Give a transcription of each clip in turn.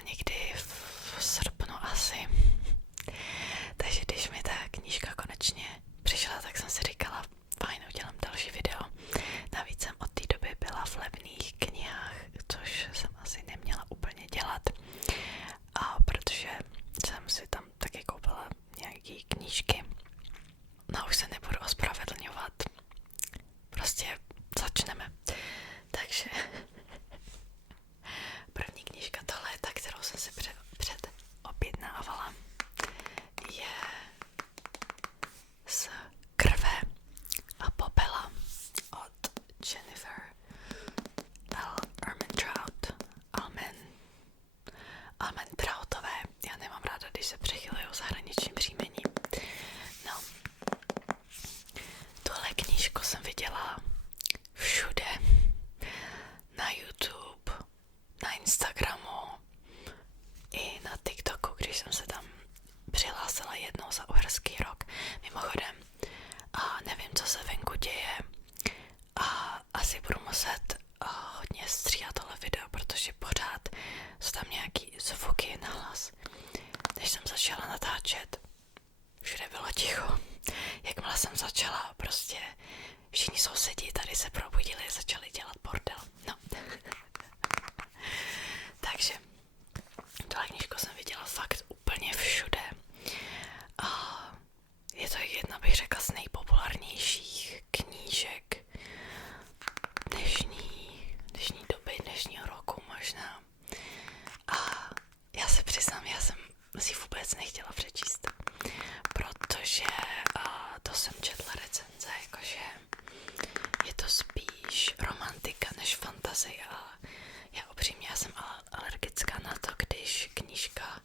byla někdy v srpnu asi. Takže když mi ta knížka konečně přišla, tak jsem si říkala, fajn, udělám další video. Navíc jsem od té doby byla v levných knihách, což jsem asi neměla úplně dělat. A protože jsem si tam taky koupila nějaký knížky. No už se nebudu ospravedlňovat. Prostě začneme. Takže první knížka tohle, ta, kterou jsem si předobjednávala, je z krve a popela od Jennifer L. Armentroutové. Já nemám ráda, když se přechylují zahraničním příjmením. No, tuhle knížku jsem viděla všude. Na YouTube, na Instagramu i na TikToku, když jsem se tam přihlásila jednou za Uherský Rok. Mimochodem, a nevím, co se venku děje, a asi budu muset hodně stříhat tohle video, protože pořád jsou tam nějaký zvuky na hlas. Než jsem začala natáčet, všude bylo ticho. Jakmile jsem začala, prostě všichni sousedí tady se probudili a začali dělat bordel. No. Takže tohle knížku jsem viděla fakt úplně všude. A je to jedna, bych řekla, z nejpopulárnějších knížek dnešní doby, dnešního roku možná. A já se přiznám, já jsem si vůbec nechtěla přečíst, protože to jsem četla recenze, jakože je to spíš romantika než fantazie a já upřímně jsem alergická na to, když knížka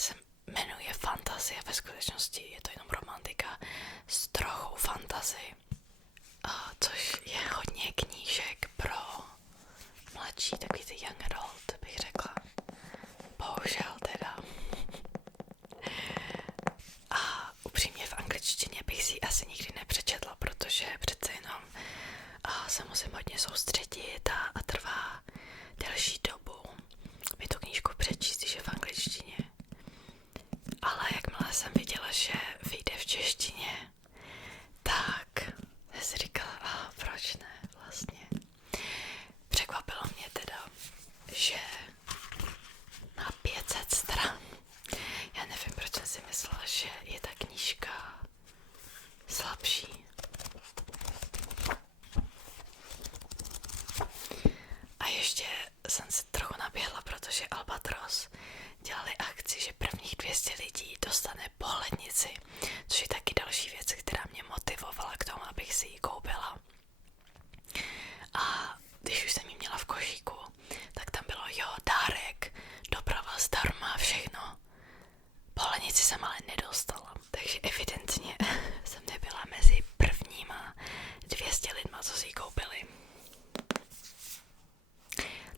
se jmenuje fantazie, ve skutečnosti je to jenom romantika s trochou fantazie, což je hodně knížek pro mladší, takový ty young adult, bych řekla. Bohužel teda. A upřímně v angličtině bych si asi nikdy nepřečetla, protože přece jenom se musím hodně soustředit a trvá delší dobu mi tu knížku přečíst, když je v angličtině. Ale jakmile jsem viděla, že vyjde v češtině, tak jsem si říkala, proč ne vlastně. Překvapilo mě teda, že má 500 stran. Já nevím, proč jsem si myslela, že je ta knížka slabší. A ještě jsem se trochu naběhla, protože Albatros dělali akci, že prvních 200 lidí dostane pohlednici, což je taky další věc, která mě motivovala k tomu, abych si ji koupila. A když už jsem ji měla v košíku, tak tam bylo dárek, doprava zdarma, všechno. Pohlednici jsem ale nedostala, takže evidentně jsem nebyla mezi prvníma 200 lidma, co si ji koupili.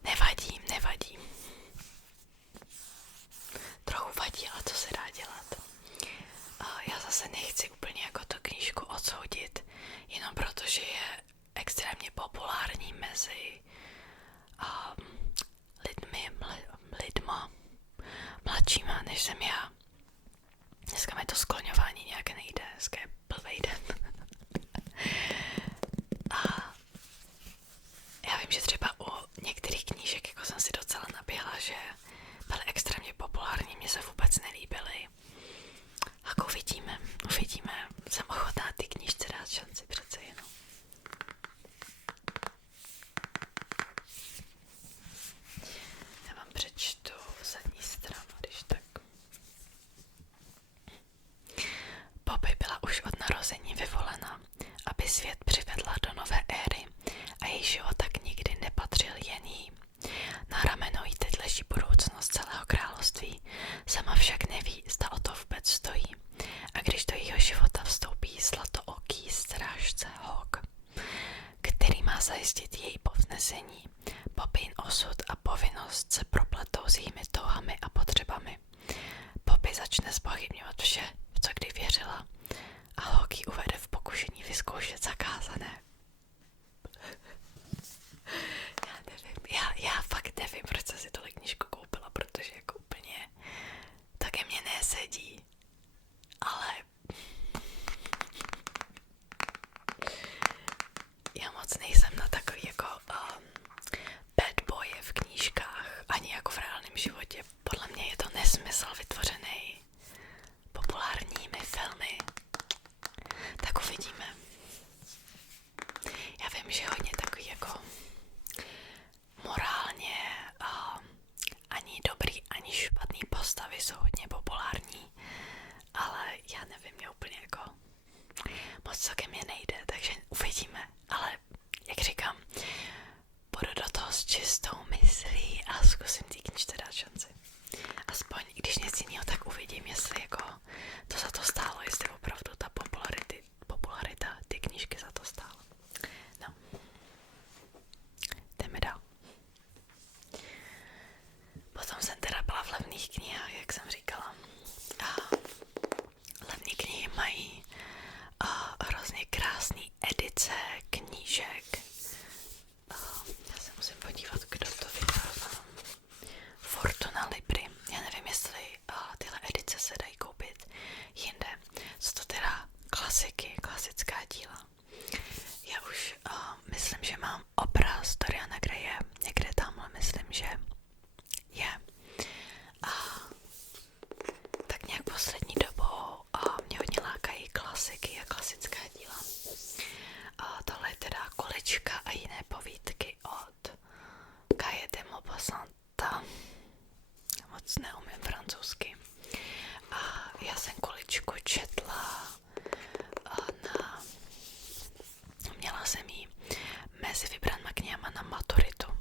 Nevadí. Trochu vadí, ale co se dá dělat. Já zase nechci úplně jako tu knížku odsoudit, jenom protože je extrémně populární mezi lidma mladšíma, než jsem já. Dneska mi to skloňování nějak nejde, dneska je blbej den. A já vím, že třeba u některých knížek jako jsem si docela naběhla, že byly extrémně populární, mě se vůbec nelíbily. Tak uvidíme. Jsem ochotná ty knížce dát šanci přece jenom. Já vám přečtu zadní stranu, když tak. Poppy byla už od narození vyvolena, aby svět přivedla do nové éry a její život tak nikdy nepatřil jen jí. Na rameno jí teď leží budoucnost celého království, sama však neví, zda o to vůbec stojí. A když do jejího života vstoupí zlatooký strážce Hawk, který má zajistit její povznesení, Poppyn osud a povinnost se propletou s jejími touhami a potřebami. Poppy začne zpochybňovat vše, v co kdy věřila, a Hawk ji uvede v pokušení vyzkoušet zakázané. Já fakt nevím, proč jsem si tohle knížku koupila. zkusím té knížce dát šanci. Aspoň, když nic jiného, tak uvidím, jestli jako to za to stálo, jestli opravdu ta popularita ty knížky za to stála. No. Jdeme dál. Potom jsem teda byla v levných knihách, jak jsem říkala. A levné knihy mají hrozně krásný edice knížek. Já se musím podívat, kdo to vydává. Fortuna Libry. Já nevím, jestli tyhle edice se dají koupit jinde. Jsou to teda klasiky, klasická díla. Já už myslím, že mám obraz Doriana Graye. Někde tamhle myslím, že je. A tak nějak poslední dobou mě hodně lákají klasiky a klasická díla. Tohle je teda Kulička a jiné povídky od Guye de Maupassanta. Moc neumím francouzsky. A já jsem Kuličku četla měla jsem ji mezi vybranýma knihama na maturitu.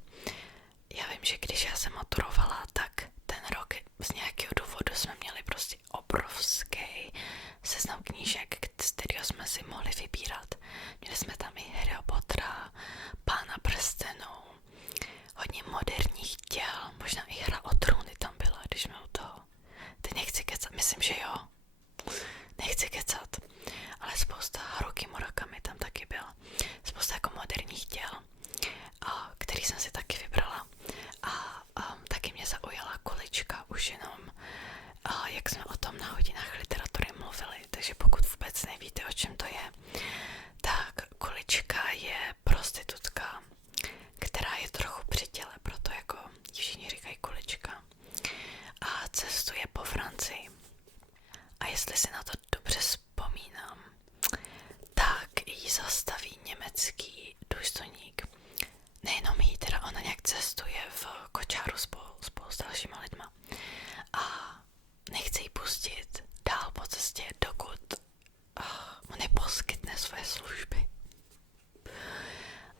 Já vím, že když já jsem maturovala, tak ten rok z nějakého důvodu jsme měli prostě obrovský seznam knížek, z kterého jsme si mohli vybírat. Měli jsme tam i Harryho Pottera, Pána prstenů, hodně moderních děl, možná i Hra o trůny tam byla, když jsme u toho. Teď nechci kecat, myslím, že jo. Nechci kecat, ale spousta Haruki Murakami tam taky byla. Spousta jako moderních děl, který jsem si taky vybrala. A taky mě zaujala Kulička už jenom, jak jsme o tom na hodinách literatury mluvili. Takže pokud vůbec nevíte, o čem to je, tak Kulička je prostitutka, která je trochu při těle, proto jako všichni říkají Kulička. A cestuje po Francii. A jestli si na to dobře vzpomínám, tak ji zastaví německý důstojník. Nejenom jí, teda ona nějak cestuje v kočáru spolu s dalšíma lidma. A nechce jí pustit dál po cestě, dokud mu neposkytne svoje služby.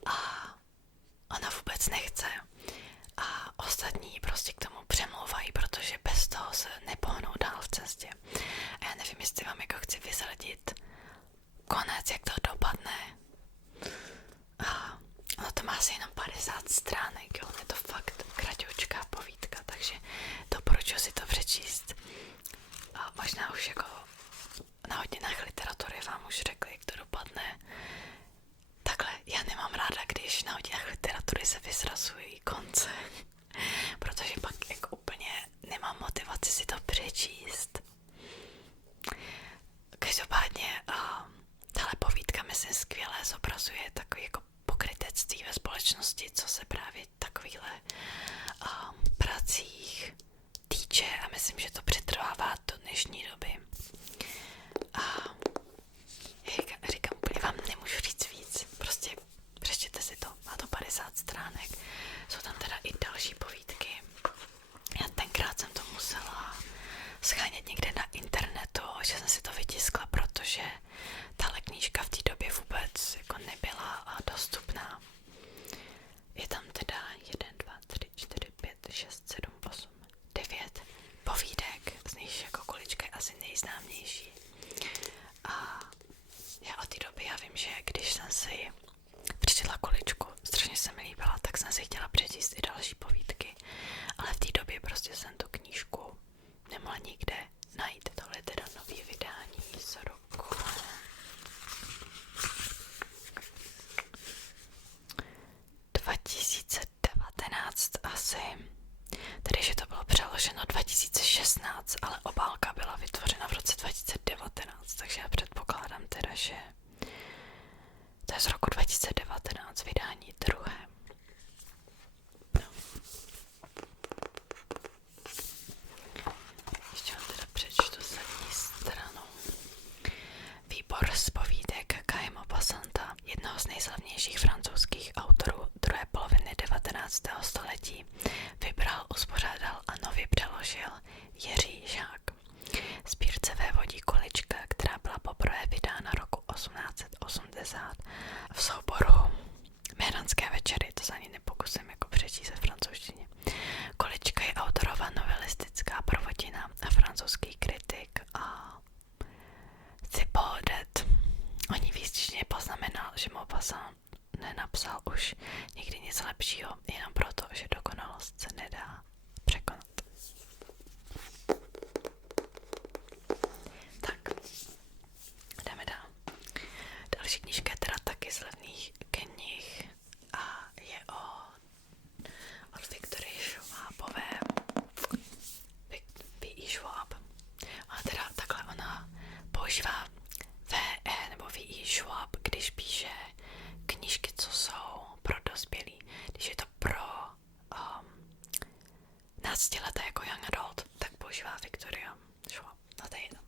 A ona vůbec nechce. A ostatní prostě k tomu přemlouvají, protože bez toho se nepohnou dál v cestě. A já nevím, jestli vám jako chci vyzradit konec, jak to dopadne. A ono to má asi jenom 50 stránek, jo, je to fakt kratoučká povídka, takže doporučuji si to přečíst. A možná už jako na hodinách literatury vám už řekli, jak to dopadne. Takhle, já nemám ráda, když na hodinách literatury se vyzrazují konce, protože pak jako úplně nemám motivaci si to přečíst. Každopádně tahle povídka myslím skvěle zobrazuje takový jako pokrytectví ve společnosti, co se právě takovýchhle pracích týče a myslím, že to přetrvává do dnešní doby. A říkám, úplně vám nemůžu říct víc, prostě přečtěte si to, má to 50 stránek, jsou tam teda i další povídky. Já tenkrát jsem to musela schánět někde na internetu, že jsem si to vytiskla, protože tahle knížka v té době vůbec jako nebyla dostupná. Je tam teda 1, 2, 3, 4, 5, 6, 7, 8, 9 povídek, z nich jako Kulička je asi nejznámější. A já od té doby, já vím, že když jsem si přečetla Kuličku, strašně se mi líbila, tak jsem si chtěla přečíst i další povídky, ale v té době prostě jsem tu knížku nemohla nikde najít. Tohle je teda nový vydání z roku 2019 asi, tedy že to bylo přeloženo 2016, ale obálka byla vytvořena v roce 2019, takže já předpokládám teda, že to je z roku 2019 vydání druhé. No. Ještě vám teda přečtu zadní stranu. Výbor z povídek Guye Maupassanta, jednoho z nejslavnějších francouzských autorů druhé poloviny 19. století, vybral, uspořádal a nově přeložil Jiří Žák. Sbírce vévodí Kulička, která byla poprvé vydána roku 1880 v souboru Méranské večery, to se ani nepokusím jako přečíst ve francouzštině. 15letá jako young adult, tak používá Victoria Schwab. No to je jedno.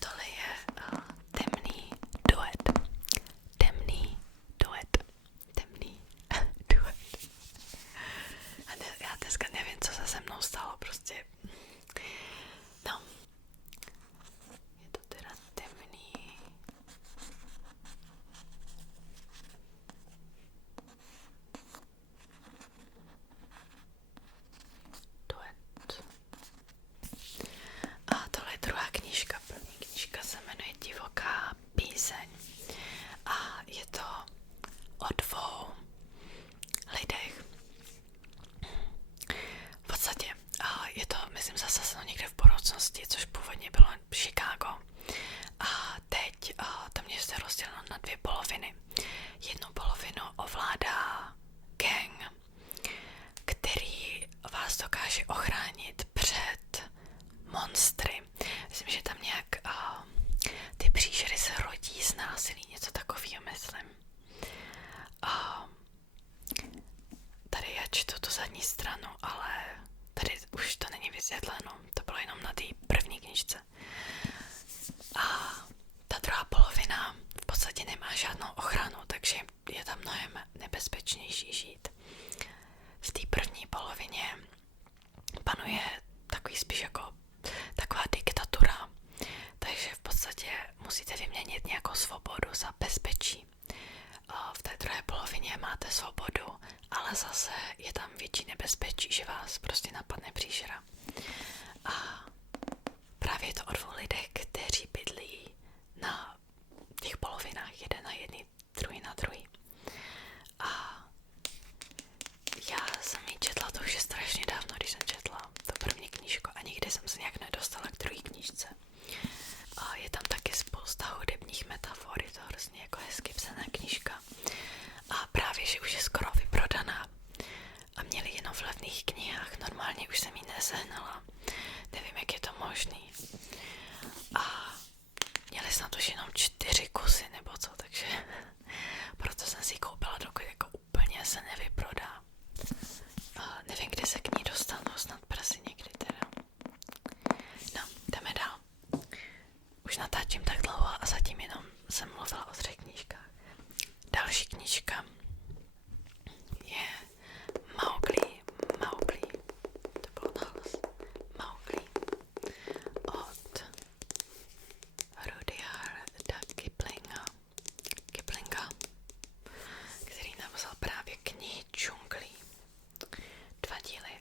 Tohle je temný duet. Temný duet. Temný duet. A já dneska nevím, co se se mnou stalo, prostě. No. Je to teda temný. Duet. A tohle je druhá knížka. První knížka se jmenuje Divoká píseň. A je to o dvou lidech. V podstatě je to, myslím, zase někde v budoucnosti, což původně bylo Chicago. A teď to město je rozděleno na dvě poloviny. Jednu polovinu ovládá gang, který vás dokáže ochránit před monstry. Myslím, že tam nějak ty příšery se rodí z násilí, něco takového, myslím. Tady já čtu tu zadní stranu, ale tady už to není vysvětleno. To bylo jenom na té první knížce. A ta druhá polovina v podstatě nemá žádnou ochranu, takže je tam mnohem nebezpečnější žít. V té první polovině panuje takový spíš jako taková diktatura, takže v podstatě musíte vyměnit nějakou svobodu za bezpečí. V té druhé polovině máte svobodu, ale zase je tam větší nebezpečí, že vás prostě napadne příšera. A právě je to o dvou lidech, kteří bydlí na těch polovinách, jeden na jedný, druhý na druhý. A já jsem ji četla, to už je strašně dávno, když jsem četla tu první knížku a nikdy jsem se nějak nedostala k druhé knížce. A je tam taky spousta hudebních metafor, je to hrozně jako hezky psaná knížka. A právě, že už je skoro vyprodaná a měli jenom v levných knihách, normálně už jsem ji nesehnala. Nevím, jak je to možný. A měli snad už jenom 4 kusy nebo co, takže proto jsem si ji koupila, dokud jako úplně se nevyprodá. A nevím, kdy se k ní dostanu, snad brzy někdy teda. No, jdeme dál. Už natáčím tak dlouho a zatím jenom jsem mluvila o 3 knížkách. Další knížka je Mowgli. To bylo nahlas. Mowgli od Rudyarda Kiplinga, který napsal právě knihy džunglí. 2 díly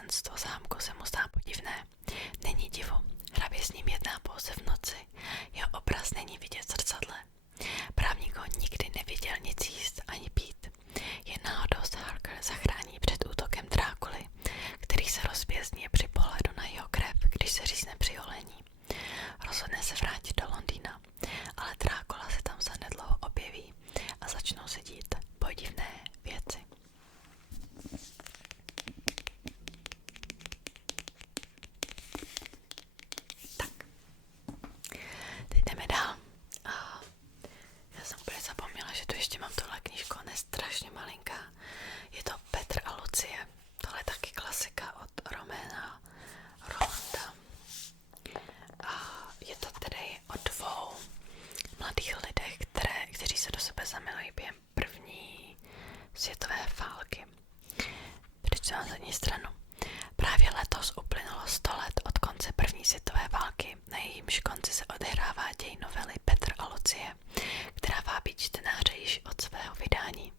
obecenstvo zámku se mu zdá podivné. Není divu, hrabě s ním jedná pouze v noci, jeho obraz není vidět v zrcadle. Právník ho nikdy neviděl nic jíst ani pít. Jen náhodou se Harker zachrání před útokem Drákuly, který se rozbězní při pohledu na jeho krev, když se řízne při holení. Rozhodne se vrátit do Londýna, ale Drákula se tam zanedlouho objeví a začnou se dít podivné věci. Tak, teď jdeme dál. Já jsem úplně zapomněla, že tu ještě mám tuhle knížku, ona je strašně malinká. Je to Petr a Lucie. Tohle je taky klasika od Roména Rolanda. A je to tedy o dvou mladých lidech, kteří se do sebe zamilují během první světové války. Přečtu na zadní stranu. Právě letos uplynulo 100 let od konce první světové války, na jejímž konci se odehrává děj novely Petr a Lucie, která vábí čtenáře již od svého vydání.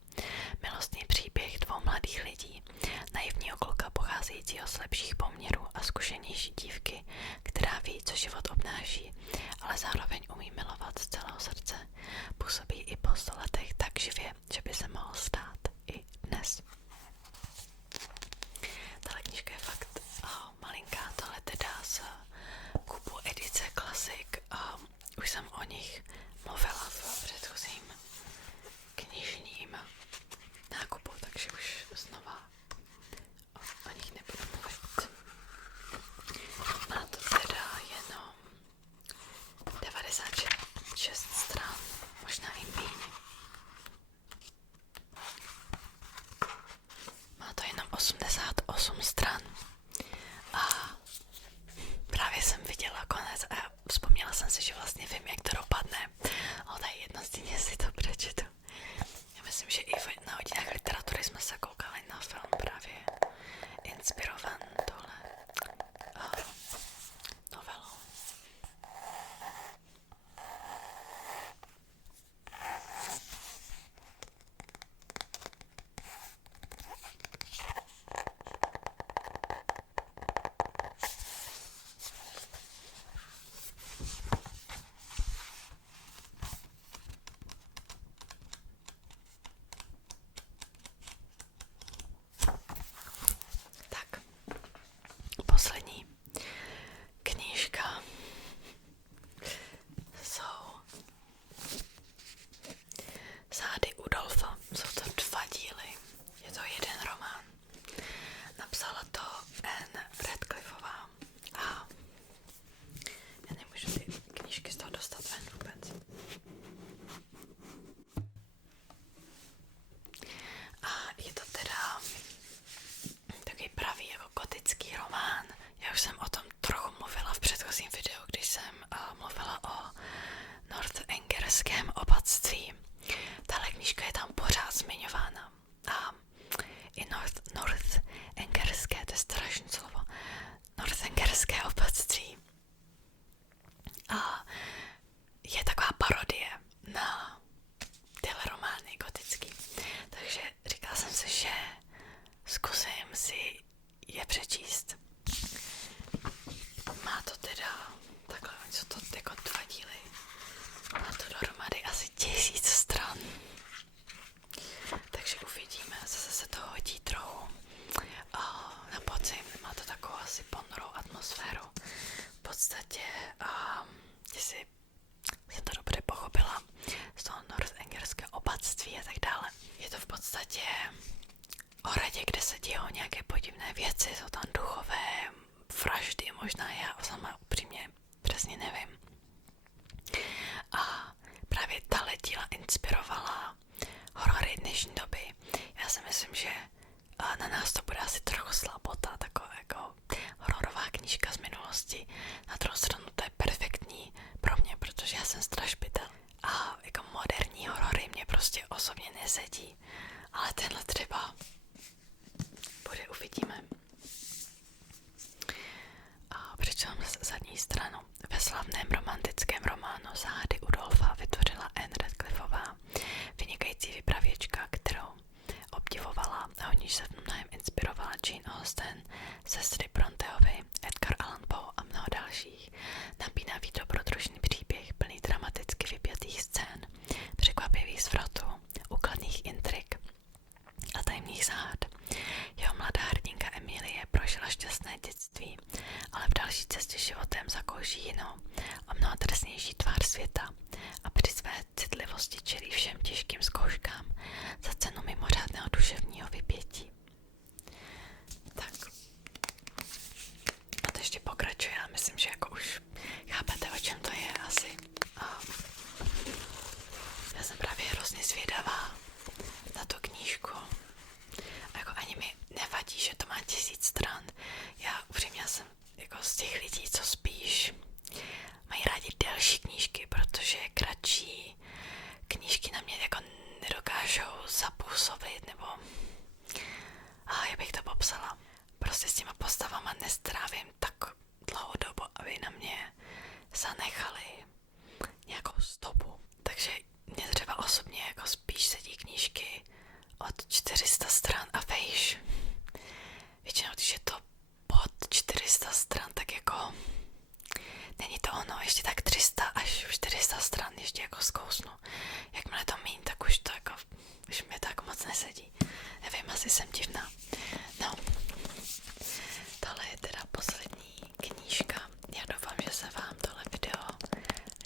Milostný příběh dvou mladých lidí, naivního kluka pocházejícího z lepších poměrů a zkušenější dívky, která ví, co život obnáší, ale zároveň umí milovat z celého srdce, působí i po 100 letech tak živě, že by se mohl stát i dnes. Tahle knížka je fakt malinká, tohle teda z kupu edice Klasik. Už jsem o nich mluvila v předchozím knižním nákupu, takže už znova o nich nebudu mluvit. Má to teda jenom 96 stran, možná i méně. Má to jenom 88 stran a právě jsem viděla konec a vzpomněla jsem si, že vlastně vím, jak to dopadne, ale tady jednostejně si to přečtu. Já myslím, že i na hodinách literatury jsme se koukali na film právě inspirovan tohle novelou. Poslední knížka jsou Zády Udolfa. Jsou to 2 díly. Je to jeden román. Napsala to Anne Radcliffeová. A já nemůžu ty knížky z toho dostat ven vůbec. A je to teda takový pravý jako gotický román. Já už jsem o tom trochu mluvila v předchozím videu, když jsem mluvila o northengerském opatství. Tahle knížka je tam pořád zmiňována. A i northengerské, to je strašné slovo, northengerské opatství. A je taková parodie na tyhle romány gotický. Takže říkala jsem si, že zkusím si je přečíst. Má to teda takhle, oni jsou to jako 2 díly. Má to dohromady asi 1000 stran. Takže uvidíme, zase se to hodí trochu na podzim. Má to takovou asi ponorou atmosféru. V podstatě, jestli jsem to dobře pochopila, z toho northengerského opatství a tak dále. Je to v podstatě o hradě, kde se dějou nějaké podivné věci, jsou tam duchové vraždy, možná já sama upřímně přesně nevím. A právě tahle díla inspirovala horory dnešní doby. Já si myslím, že na nás to bude asi trochu slabota, taková jako hororová knížka z minulosti. Na druhou stranu to je perfektní pro mě, protože já jsem strašbitel. A jako moderní horory mě prostě osobně nesedí. Ale tenhle třeba bude, uvidíme. A přečtám zadní stranu. Ve slavném romantickém románu Záhady Udolfa vytvořila Anne Radcliffeová, vynikající vypravěčka, kterou obdivovala a o níž se v mnohém inspirovala Jane Austen, sestry Bronteovy, Edgar Allan Poe a mnoho dalších. Napínavý dobrodružný příběh plný dramaticky vypjatých scén, překvapivých zvratů, úkladných intrik a tajemných záhad. Jeho mladá hrdinka Emilie prožila šťastné dětství, ale v další cestě životem zakouší jinou a mnoho drsnější tvář světa a při své citlivosti čelí všem těžkým zkouškám za cenu mimořádného duševního vypětí. Tak. A to ještě pokračuje, ale myslím, že jako už chápete, o čem to je asi. Já jsem právě hrozně zvědavá na tu knížku. A jako ani mi nevadí, že to má 1000 stran. Já upřímně jsem jako z těch lidí, co spíš mají rádi delší knížky, protože kratší knížky na mě jako nedokážou zapůsobit, nebo jak bych to popsala. Prostě s těma postavama nestrávím tak dlouhou dobu, aby na mě zanechali nějakou stopu. Takže mě třeba osobně jako spíš sedí knížky od 400 stran a vejš. Většinou, když je to pod 400 stran, tak jako není to ono, ještě tak 300 až 400 stran ještě jako zkousnu. Jakmile to míň, tak už to jako, už mě tak moc nesedí. Nevím, asi jsem divná. No, tohle je teda poslední knížka. Já doufám, že se vám tohle video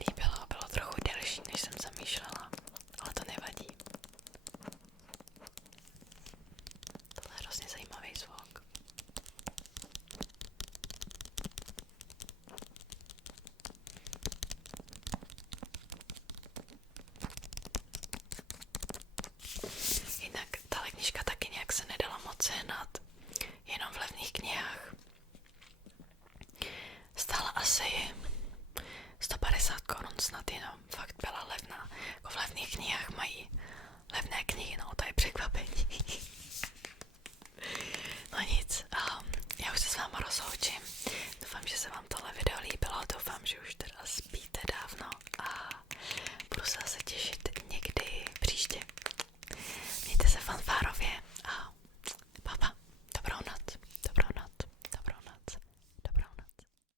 líbilo. Bylo trochu delší, než jsem zamýšlela, ale to nevadí. Tohle je hrozně zajímavý zvuk. Jinak tahle knížka taky nějak se nedala moc sehnat, jenom v levných knihách. Stála asi 150 korun snad jenom, fakt byla levná. Jako v levných knihách mají levné knihy, no to je překvapení. No nic, já už se s váma rozloučím. Doufám, že se vám tohle video líbilo, doufám, že už teda spíte dávno a budu se zase těšit někdy příště. Mějte se fanfárově a